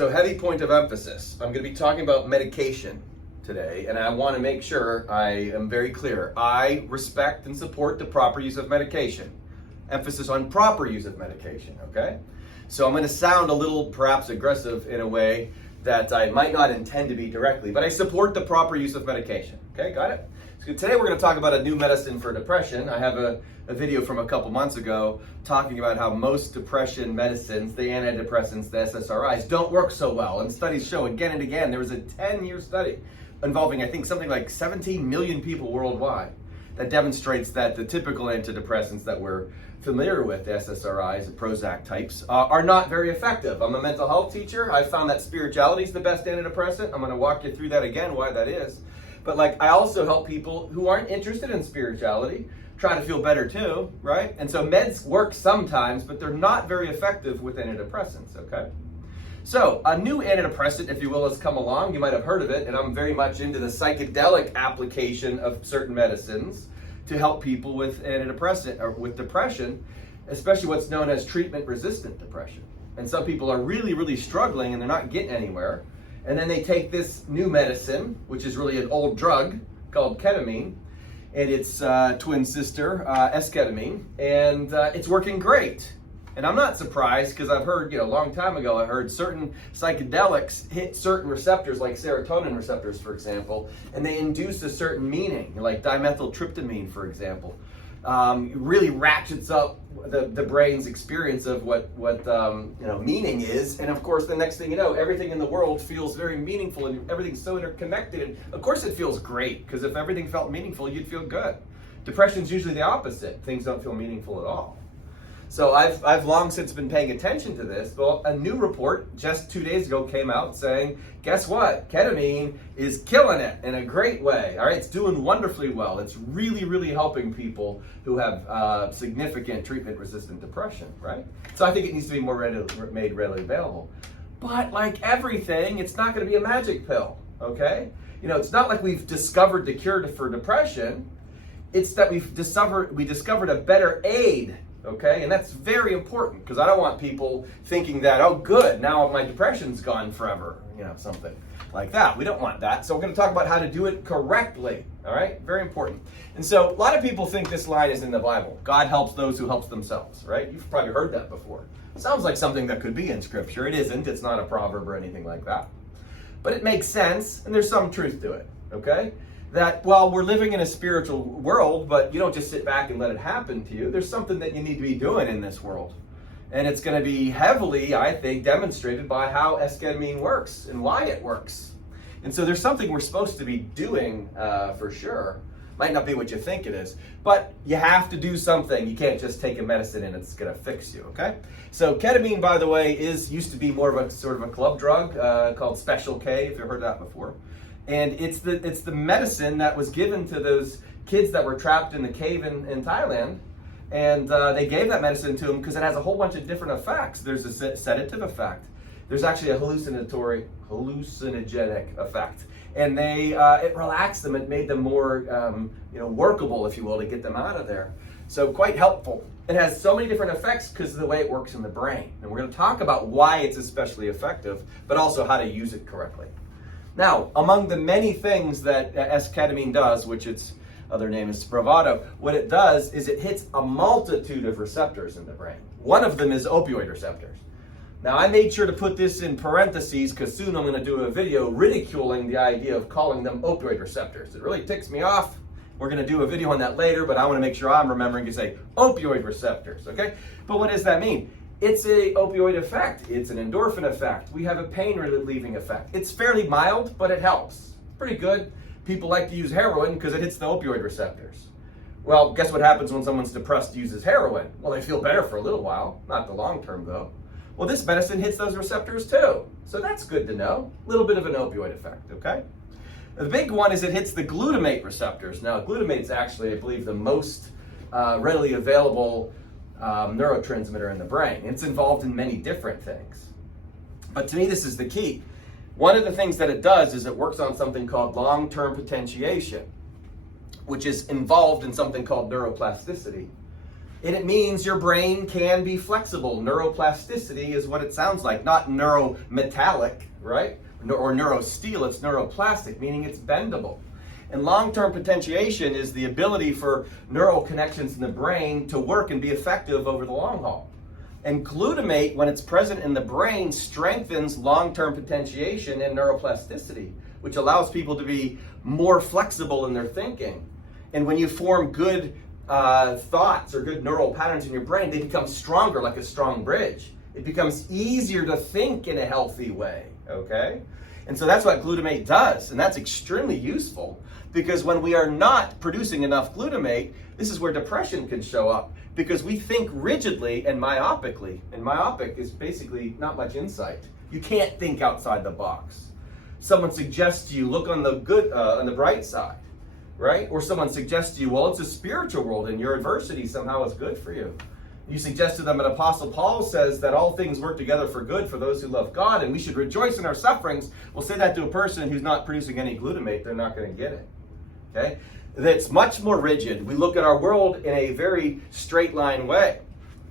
So heavy point of emphasis. I'm going to be talking about medication today, and I want to make sure I am very clear. I respect and support the proper use of medication. Emphasis on proper use of medication, okay? So I'm going to sound a little perhaps aggressive in a way that I might not intend to be directly, but I support the proper use of medication, okay? Got it? So today we're going to talk about a new medicine for depression. I have a video from a couple months ago talking about how most depression medicines, the antidepressants, the SSRIs, don't work so well. And studies show again and again, there was a 10-year study involving, I think, something like 17 million people worldwide that demonstrates that the typical antidepressants that we're familiar with, the SSRIs, the Prozac types, are not very effective. I'm a mental health teacher. I found that spirituality is the best antidepressant. I'm going to walk you through that again, why that is. But I also help people who aren't interested in spirituality try to feel better too, right? And so meds work sometimes, but they're not very effective with antidepressants, okay? So a new antidepressant, if you will, has come along. You might have heard of it, and I'm very much into the psychedelic application of certain medicines to help people with antidepressant or with depression, especially what's known as treatment-resistant depression. And some people are really, really struggling and they're not getting anywhere. And then they take this new medicine, which is really an old drug called ketamine, and its twin sister, esketamine, and it's working great. And I'm not surprised because I've heard, a long time ago, I heard certain psychedelics hit certain receptors, like serotonin receptors, for example, and they induce a certain meaning, like dimethyltryptamine, for example. Really ratchets up the brain's experience of what meaning is, and of course the next thing you know, everything in the world feels very meaningful and everything's so interconnected, and of course it feels great, because if everything felt meaningful, you'd feel good. Depression's usually the opposite. Things don't feel meaningful at all. So I've long since been paying attention to this. Well, a new report just 2 days ago came out saying, guess what? Ketamine is killing it in a great way. All right, it's doing wonderfully well. It's really, really helping people who have significant treatment-resistant depression, right? So I think it needs to be more made readily available. But like everything, it's not going to be a magic pill, okay? It's not like we've discovered the cure for depression. It's that we discovered a better aid. Okay, and that's very important, because I don't want people thinking that, oh good, now my depression's gone forever, something like that. We don't want that. So we're going to talk about how to do it correctly. All right, very important. And so a lot of people think this line is in the Bible. God helps those who help themselves, right? You've probably heard that before. Sounds like something that could be in Scripture. It isn't. It's not a proverb or anything like that. But it makes sense, and there's some truth to it, okay? That while we're living in a spiritual world, but you don't just sit back and let it happen to you, there's something that you need to be doing in this world. And it's going to be heavily, I think, demonstrated by how esketamine works and why it works. And so there's something we're supposed to be doing for sure. Might not be what you think it is, but you have to do something. You can't just take a medicine and it's going to fix you, okay? So ketamine, by the way, used to be more of a sort of a club drug called Special K, if you've heard that before. And it's the medicine that was given to those kids that were trapped in the cave in Thailand. And they gave that medicine to them because it has a whole bunch of different effects. There's a sedative effect. There's actually a hallucinogenic effect. And it relaxed them. It made them more workable, if you will, to get them out of there. So quite helpful. It has so many different effects because of the way it works in the brain. And we're going to talk about why it's especially effective, but also how to use it correctly. Now, among the many things that esketamine does, which its other name is Spravato, what it does is it hits a multitude of receptors in the brain. One of them is opioid receptors. Now, I made sure to put this in parentheses because soon I'm going to do a video ridiculing the idea of calling them opioid receptors. It really ticks me off. We're going to do a video on that later, but I want to make sure I'm remembering to say opioid receptors, okay? But what does that mean? It's an opioid effect. It's an endorphin effect. We have a pain relieving effect. It's fairly mild, but it helps. Pretty good. People like to use heroin because it hits the opioid receptors. Well, guess what happens when someone's depressed uses heroin? Well, they feel better for a little while, not the long term though. Well, this medicine hits those receptors too. So that's good to know. A little bit of an opioid effect, okay? The big one is it hits the glutamate receptors. Now, glutamate's actually, I believe, the most readily available neurotransmitter in the brain. It's involved in many different things. But to me, this is the key. One of the things that it does is it works on something called long-term potentiation, which is involved in something called neuroplasticity. And it means your brain can be flexible. Neuroplasticity is what it sounds like, not neurometallic, right? Or neurosteel, it's neuroplastic, meaning it's bendable. And long-term potentiation is the ability for neural connections in the brain to work and be effective over the long haul. And glutamate, when it's present in the brain, strengthens long-term potentiation and neuroplasticity, which allows people to be more flexible in their thinking. And when you form good thoughts or good neural patterns in your brain, they become stronger, like a strong bridge. It becomes easier to think in a healthy way, okay? And so that's what glutamate does, and that's extremely useful, because when we are not producing enough glutamate, this is where depression can show up, because we think rigidly and myopically, and myopic is basically not much insight. You can't think outside the box. Someone suggests to you, look on the good, on the bright side, right? Or someone suggests to you, well, it's a spiritual world and your adversity somehow is good for you. You suggest to them that Apostle Paul says that all things work together for good for those who love God, and we should rejoice in our sufferings. We'll say that to a person who's not producing any glutamate, they're not going to get it. Okay? That's much more rigid. We look at our world in a very straight line way.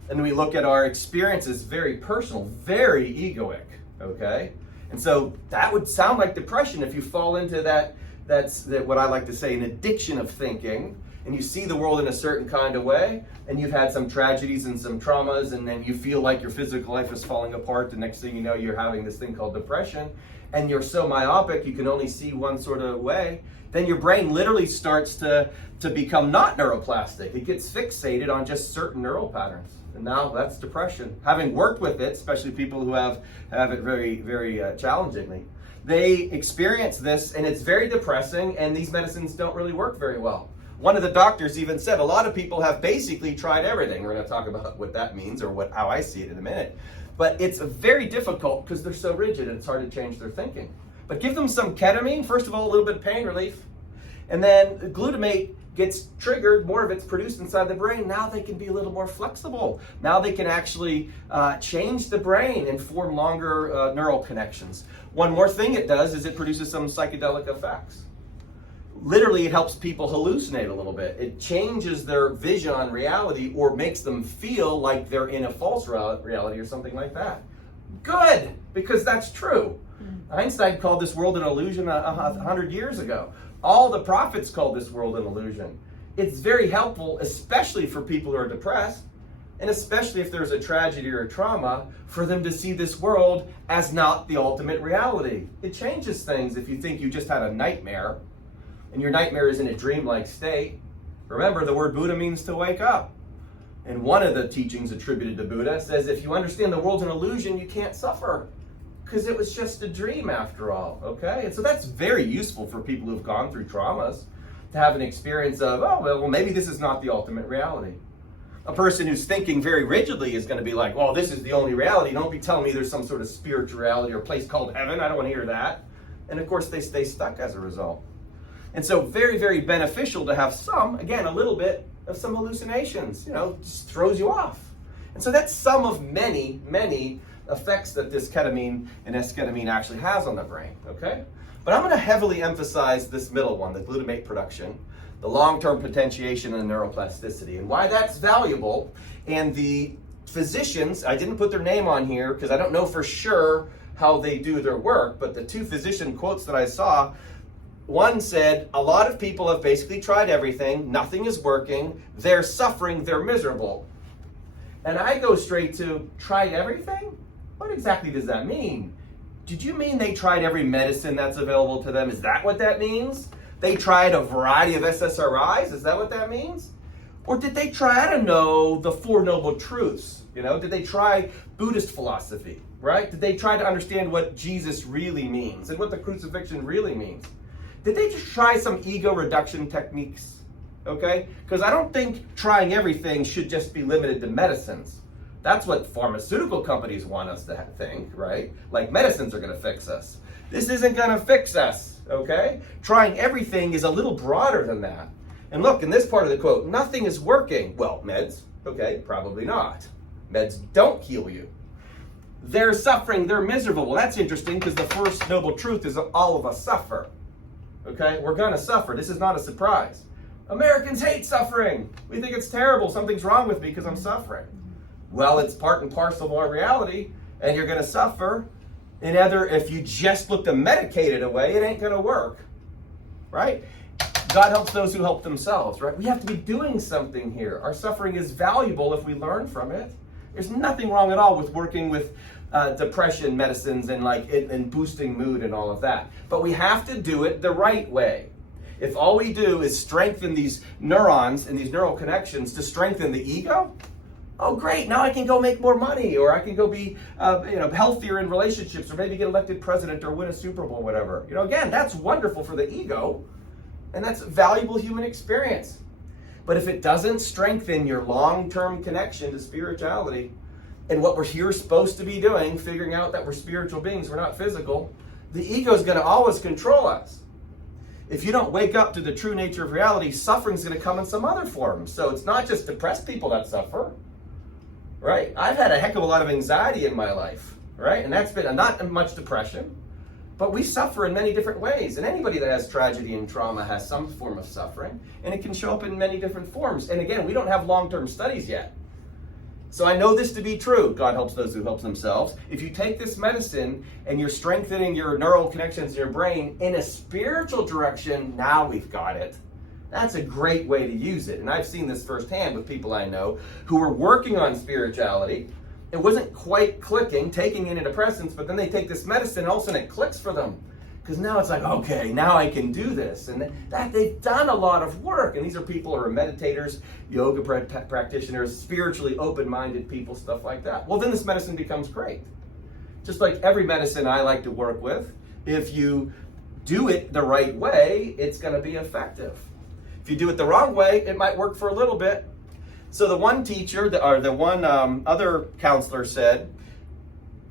And we look at our experiences very personal, very egoic. Okay? And so that would sound like depression if you fall into that. That's what I like to say, an addiction of thinking, and you see the world in a certain kind of way, and you've had some tragedies and some traumas, and then you feel like your physical life is falling apart. The next thing you know, you're having this thing called depression, and you're so myopic, you can only see one sort of way. Then your brain literally starts to become not neuroplastic. It gets fixated on just certain neural patterns. And now that's depression. Having worked with it, especially people who have it very, very challengingly, they experience this, and it's very depressing, and these medicines don't really work very well. One of the doctors even said a lot of people have basically tried everything. We're going to talk about what that means, or how I see it in a minute. But it's very difficult because they're so rigid and it's hard to change their thinking. But give them some ketamine, first of all, a little bit of pain relief. And then glutamate gets triggered, more of it's produced inside the brain. Now they can be a little more flexible. Now they can actually change the brain and form longer neural connections. One more thing it does is it produces some psychedelic effects. Literally, it helps people hallucinate a little bit. It changes their vision on reality, or makes them feel like they're in a false reality or something like that. Good, because that's true. Einstein called this world an illusion 100 years ago. All the prophets called this world an illusion. It's very helpful, especially for people who are depressed, and especially if there's a tragedy or a trauma, for them to see this world as not the ultimate reality. It changes things if you think you just had a nightmare, and your nightmare is in a dreamlike state. Remember, the word Buddha means to wake up. And one of the teachings attributed to Buddha says, if you understand the world's an illusion, you can't suffer, because it was just a dream after all, okay? And so that's very useful for people who've gone through traumas, to have an experience of, oh, well, maybe this is not the ultimate reality. A person who's thinking very rigidly is going to be like, well, this is the only reality. Don't be telling me there's some sort of spirituality or place called heaven. I don't want to hear that. And of course, they stay stuck as a result. And so very, very beneficial to have some, again, a little bit of some hallucinations, just throws you off. And so that's some of many, many effects that this ketamine and esketamine actually has on the brain, okay? But I'm going to heavily emphasize this middle one, the glutamate production, the long-term potentiation and neuroplasticity, and why that's valuable. And the physicians, I didn't put their name on here because I don't know for sure how they do their work, but the two physician quotes that I saw, one said, a lot of people have basically tried everything, nothing is working, they're suffering, they're miserable. And I go straight to, tried everything? What exactly does that mean? Did you mean they tried every medicine that's available to them? Is that what that means? They tried a variety of SSRIs? Is that what that means? Or did they try, I don't know, the Four Noble Truths? Did they try Buddhist philosophy, right? Did they try to understand what Jesus really means and what the crucifixion really means? Did they just try some ego reduction techniques? Okay? Because I don't think trying everything should just be limited to medicines. That's what pharmaceutical companies want us to think, right? Like medicines are going to fix us. This isn't going to fix us, okay? Trying everything is a little broader than that. And look, in this part of the quote, nothing is working. Well, meds, okay, probably not. Meds don't heal you. They're suffering, they're miserable. Well, that's interesting because the first noble truth is that all of us suffer, okay? We're going to suffer. This is not a surprise. Americans hate suffering. We think it's terrible. Something's wrong with me because I'm suffering. Well, it's part and parcel of our reality, and you're going to suffer. And if you just look to medicate it away, it ain't going to work, right? God helps those who help themselves, right? We have to be doing something here. Our suffering is valuable if we learn from it. There's nothing wrong at all with working with depression medicines and boosting mood and all of that. But we have to do it the right way. If all we do is strengthen these neurons and these neural connections to strengthen the ego, oh great, now I can go make more money, or I can go be healthier in relationships, or maybe get elected president or win a Super Bowl, whatever. Again, that's wonderful for the ego, and that's a valuable human experience. But if it doesn't strengthen your long-term connection to spirituality and what we're here supposed to be doing, figuring out that we're spiritual beings, we're not physical, the ego is going to always control us. If you don't wake up to the true nature of reality, suffering's going to come in some other form. So it's not just depressed people that suffer, right? I've had a heck of a lot of anxiety in my life, right? And that's been not much depression, but we suffer in many different ways. And anybody that has tragedy and trauma has some form of suffering, and it can show up in many different forms. And again, we don't have long-term studies yet. So I know this to be true. God helps those who help themselves. If you take this medicine and you're strengthening your neural connections in your brain in a spiritual direction, now we've got it. That's a great way to use it. And I've seen this firsthand with people I know who were working on spirituality. It wasn't quite clicking, taking antidepressants, but then they take this medicine and all of a sudden it clicks for them. Because now it's like, okay, now I can do this. And that they've done a lot of work. And these are people who are meditators, yoga practitioners, spiritually open-minded people, stuff like that. Well, then this medicine becomes great. Just like every medicine I like to work with, if you do it the right way, it's going to be effective. If you do it the wrong way, it might work for a little bit. So the one teacher, or the one other counselor said,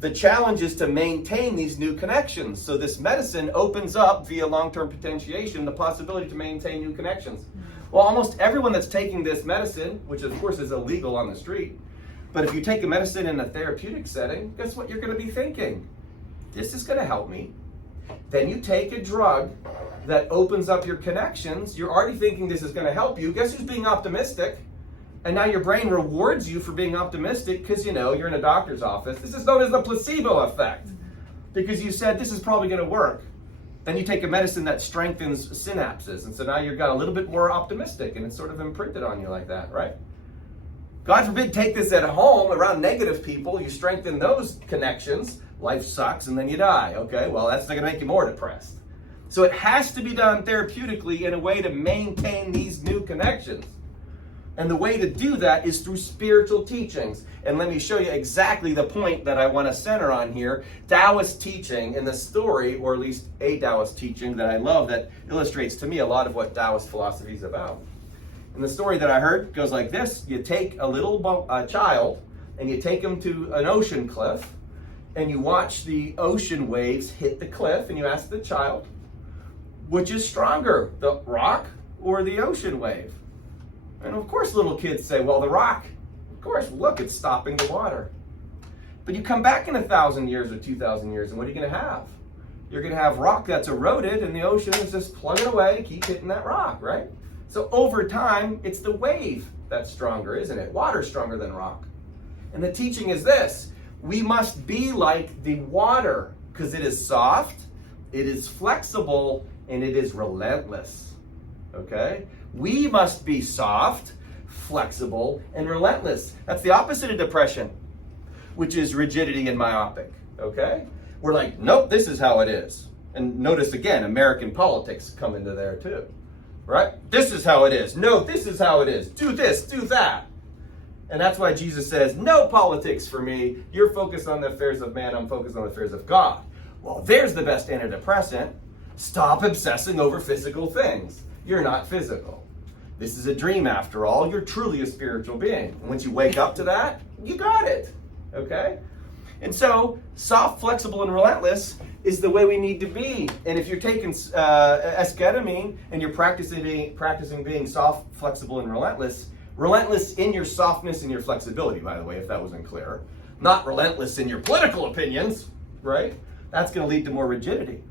the challenge is to maintain these new connections. So this medicine opens up via long-term potentiation the possibility to maintain new connections. Well, almost everyone that's taking this medicine, which of course is illegal on the street, but if you take a medicine in a therapeutic setting, guess what you're going to be thinking? This is going to help me. Then you take a drug that opens up your connections. You're already thinking this is going to help you. Guess who's being optimistic? And now your brain rewards you for being optimistic because, you're in a doctor's office. This is known as the placebo effect because you said this is probably going to work. Then you take a medicine that strengthens synapses. And so now you've got a little bit more optimistic and it's sort of imprinted on you like that, right? God forbid, take this at home around negative people. You strengthen those connections. Life sucks and then you die. Okay, well, that's not going to make you more depressed. So it has to be done therapeutically in a way to maintain these new connections. And the way to do that is through spiritual teachings. And let me show you exactly the point that I want to center on here. Taoist teaching in the story, or at least a Taoist teaching that I love that illustrates to me a lot of what Taoist philosophy is about. And the story that I heard goes like this. You take a little child and you take him to an ocean cliff and you watch the ocean waves hit the cliff and you ask the child, which is stronger, the rock or the ocean wave? And of course little kids say, well, the rock. Of course, look, it's stopping the water. But you come back in 1,000 years or 2,000 years, and what are you going to have? You're going to have rock that's eroded, and the ocean is just plugging away, keep hitting that rock, right? So over time, it's the wave that's stronger, isn't it? Water's stronger than rock. And the teaching is this. We must be like the water, because it is soft, it is flexible, and it is relentless. Okay? We must be soft, flexible, and relentless. That's the opposite of depression, which is rigidity and myopic, okay? We're like, nope, this is how it is. And notice again, American politics come into there too, right? This is how it is. No, this is how it is. Do this, do that. And that's why Jesus says, no politics for me. You're focused on the affairs of man, I'm focused on the affairs of God. Well, there's the best antidepressant. Stop obsessing over physical things. You're not physical. This is a dream after all. You're truly a spiritual being. And once you wake up to that, you got it. Okay? And so, soft, flexible, and relentless is the way we need to be. And if you're taking esketamine and you're practicing being soft, flexible, and relentless in your softness and your flexibility, by the way, if that wasn't clear, not relentless in your political opinions, right? That's going to lead to more rigidity.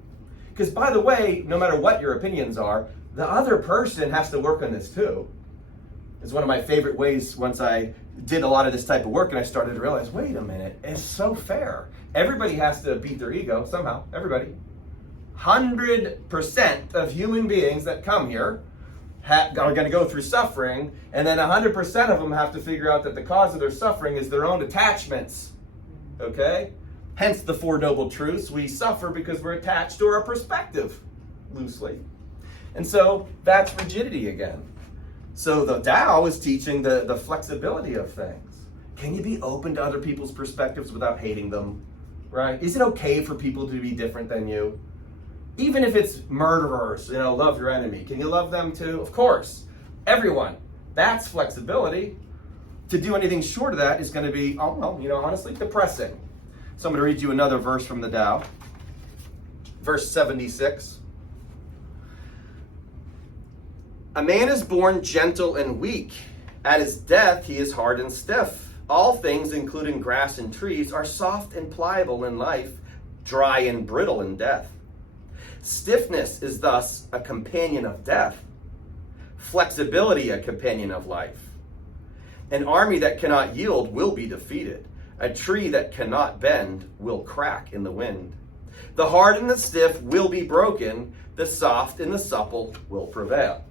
Because by the way, no matter what your opinions are, the other person has to work on this too. It's one of my favorite ways once I did a lot of this type of work and I started to realize, wait a minute, it's so fair. Everybody has to beat their ego somehow, everybody. 100% of human beings that come here are going to go through suffering, and then 100% of them have to figure out that the cause of their suffering is their own attachments. Okay? Hence the Four Noble Truths. We suffer because we're attached to our perspective, loosely. And so that's rigidity again. So the Tao is teaching the flexibility of things. Can you be open to other people's perspectives without hating them? Right? Is it okay for people to be different than you? Even if it's murderers, love your enemy. Can you love them too? Of course. Everyone. That's flexibility. To do anything short of that is going to be, honestly, depressing. So I'm going to read you another verse from the Tao. Verse 76. A man is born gentle and weak. At his death, he is hard and stiff. All things, including grass and trees, are soft and pliable in life, dry and brittle in death. Stiffness is thus a companion of death. Flexibility a companion of life. An army that cannot yield will be defeated. A tree that cannot bend will crack in the wind. The hard and the stiff will be broken. The soft and the supple will prevail.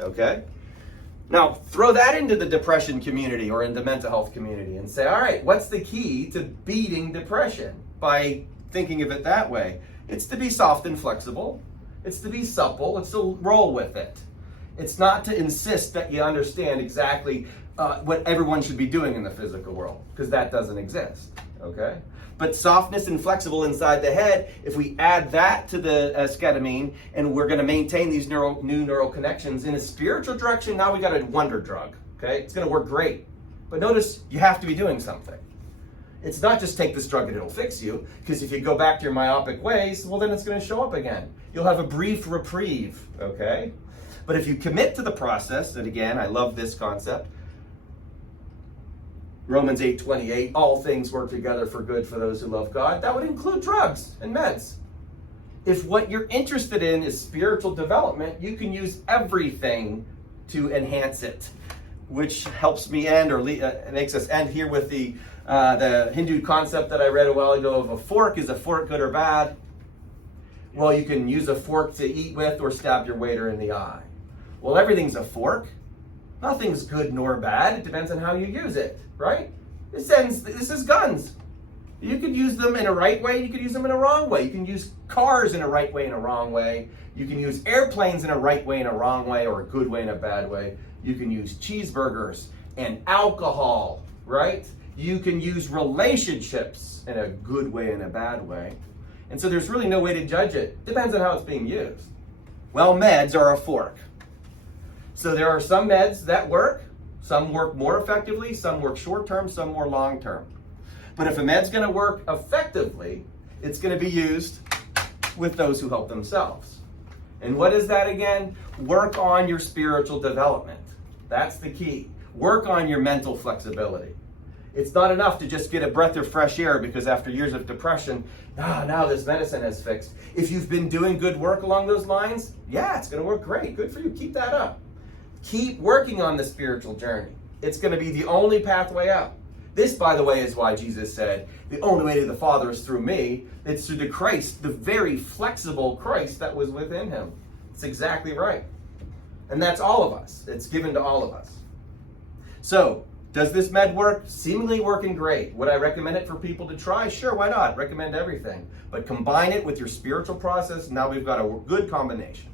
Okay? Now, throw that into the depression community or in the mental health community and say, all right, what's the key to beating depression? By thinking of it that way. It's to be soft and flexible. It's to be supple. It's to roll with it. It's not to insist that you understand exactly what everyone should be doing in the physical world, because that doesn't exist, okay? But softness and flexible inside the head, if we add that to the esketamine, and we're going to maintain these new neural connections in a spiritual direction, now we got a wonder drug, okay? It's going to work great. But notice, you have to be doing something. It's not just take this drug and it'll fix you, because if you go back to your myopic ways, well, then it's going to show up again. You'll have a brief reprieve, okay? But if you commit to the process, and again, I love this concept, Romans 8:28, all things work together for good for those who love God. That would include drugs and meds. If what you're interested in is spiritual development, you can use everything to enhance it, which helps me end, or makes us end here with the Hindu concept that I read a while ago of a fork. Is a fork good or bad? Well, you can use a fork to eat with or stab your waiter in the eye. Well, everything's a fork. Nothing's good nor bad. It depends on how you use it, right? This is guns. You could use them in a right way. You could use them in a wrong way. You can use cars in a right way and a wrong way. You can use airplanes in a right way and a wrong way, or a good way and a bad way. You can use cheeseburgers and alcohol, right? You can use relationships in a good way and a bad way. And so there's really no way to judge it. Depends on how it's being used. Well, meds are a fork. So there are some meds that work. Some work more effectively, some work short-term, some more long-term. But if a med's going to work effectively, it's going to be used with those who help themselves. And what is that again? Work on your spiritual development. That's the key. Work on your mental flexibility. It's not enough to just get a breath of fresh air because after years of depression, now this medicine has fixed. If you've been doing good work along those lines, yeah, it's going to work great. Good for you. Keep that up. Keep working on the spiritual journey. It's going to be the only pathway out. This, by the way, is why Jesus said, the only way to the Father is through me. It's through the Christ, the very flexible Christ that was within him. It's exactly right. And that's all of us. It's given to all of us. So, does this med work? Seemingly working great. Would I recommend it for people to try? Sure, why not? Recommend everything. But combine it with your spiritual process. Now we've got a good combination.